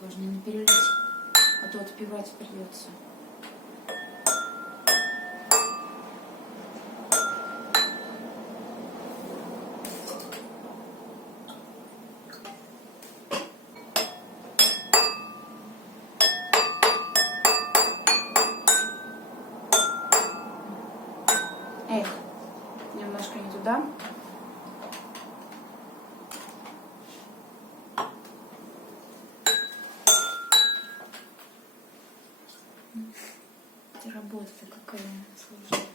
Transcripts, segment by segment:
важно не перелить, а то отпивать придется. Эх, немножко не туда. Работа-то какая сложная.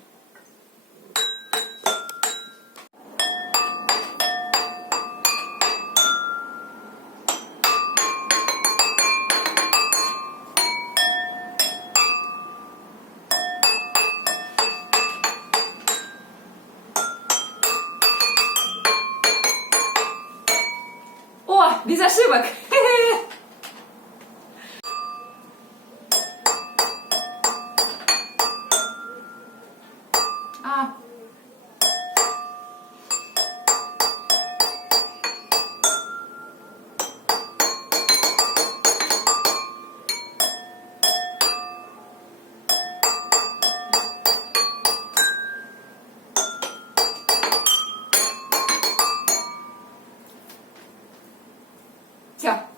О, без ошибок! Все.